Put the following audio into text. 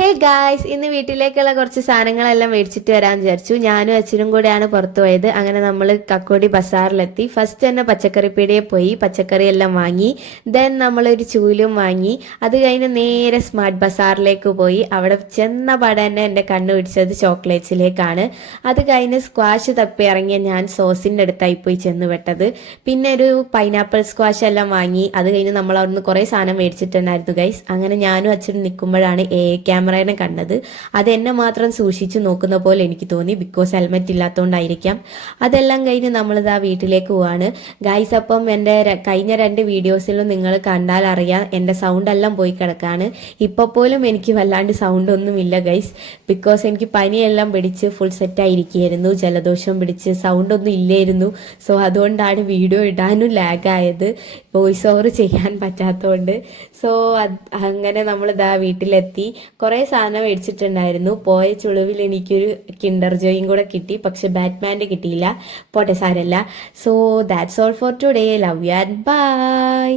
Hey guys, ഇന്ന് വീട്ടിലേക്കുള്ള കുറച്ച് സാധനങ്ങളെല്ലാം മേടിച്ചിട്ട് വരാമെന്ന് വിചാരിച്ചു. ഞാനും അച്ഛനും കൂടെയാണ് പുറത്തു പോയത്. അങ്ങനെ നമ്മൾ കക്കോടി ബസാറിലെത്തി. ഫസ്റ്റ് തന്നെ പച്ചക്കറിപ്പീടിയെ പോയി പച്ചക്കറി എല്ലാം വാങ്ങി. ദെൻ നമ്മളൊരു ചൂലും വാങ്ങി. അത് കഴിഞ്ഞ് നേരെ സ്മാർട്ട് ബസാറിലേക്ക് പോയി. അവിടെ ചെന്ന പാടെ തന്നെ എൻ്റെ കണ്ണ് പിടിച്ചത് ചോക്ലേറ്റ്സിലേക്കാണ്. അത് കഴിഞ്ഞ് സ്ക്വാഷ് തപ്പി ഇറങ്ങിയ ഞാൻ സോസിൻ്റെ അടുത്തായി പോയി ചെന്ന് പെട്ടത്. പിന്നെ ഒരു പൈനാപ്പിൾ സ്ക്വാഷ് എല്ലാം വാങ്ങി. അത് കഴിഞ്ഞ് നമ്മൾ അവിടുന്ന് കുറേ സാധനം മേടിച്ചിട്ടുണ്ടായിരുന്നു ഗൈസ്. അങ്ങനെ ഞാനും അച്ഛനും നിൽക്കുമ്പോഴാണ് ക്യാമറേനെ കണ്ടത്. അത് എന്നെ മാത്രം സൂക്ഷിച്ചു നോക്കുന്ന പോലെ എനിക്ക് തോന്നി. ബിക്കോസ് ഹെൽമെറ്റ് ഇല്ലാത്തതുകൊണ്ടായിരിക്കാം. അതെല്ലാം കഴിഞ്ഞ് നമ്മളിതാ വീട്ടിലേക്ക് പോവാണ് ഗൈസ്. അപ്പം എൻ്റെ കഴിഞ്ഞ 2 വീഡിയോസിലും നിങ്ങൾ കണ്ടാൽ അറിയാം എൻ്റെ സൗണ്ട് എല്ലാം പോയി കിടക്കാണ്. ഇപ്പോൾ പോലും എനിക്ക് വല്ലാണ്ട് സൗണ്ട് ഒന്നുമില്ല ഗൈസ്. ബിക്കോസ് എനിക്ക് പനിയെല്ലാം പിടിച്ച് ഫുൾ സെറ്റായിരിക്കുകയായിരുന്നു. ജലദോഷം പിടിച്ച് സൗണ്ട് ഒന്നും ഇല്ലായിരുന്നു. സോ അതുകൊണ്ടാണ് വീഡിയോ ഇടാനും ലാഗായത്, വോയിസ് ഓവർ ചെയ്യാൻ പറ്റാത്തതുകൊണ്ട്. സോ അങ്ങനെ നമ്മളിതാ വീട്ടിലെത്തി. കുറേ സാധനം മേടിച്ചിട്ടുണ്ടായിരുന്നു. പോയ ചുളിവിൽ എനിക്കൊരു കിൻഡർ ജോയും കൂടെ കിട്ടി. പക്ഷെ ബാറ്റ്മാൻ്റെ കിട്ടിയില്ല. പോട്ടെ, സാരമില്ല. So that's all for today. Love you and by.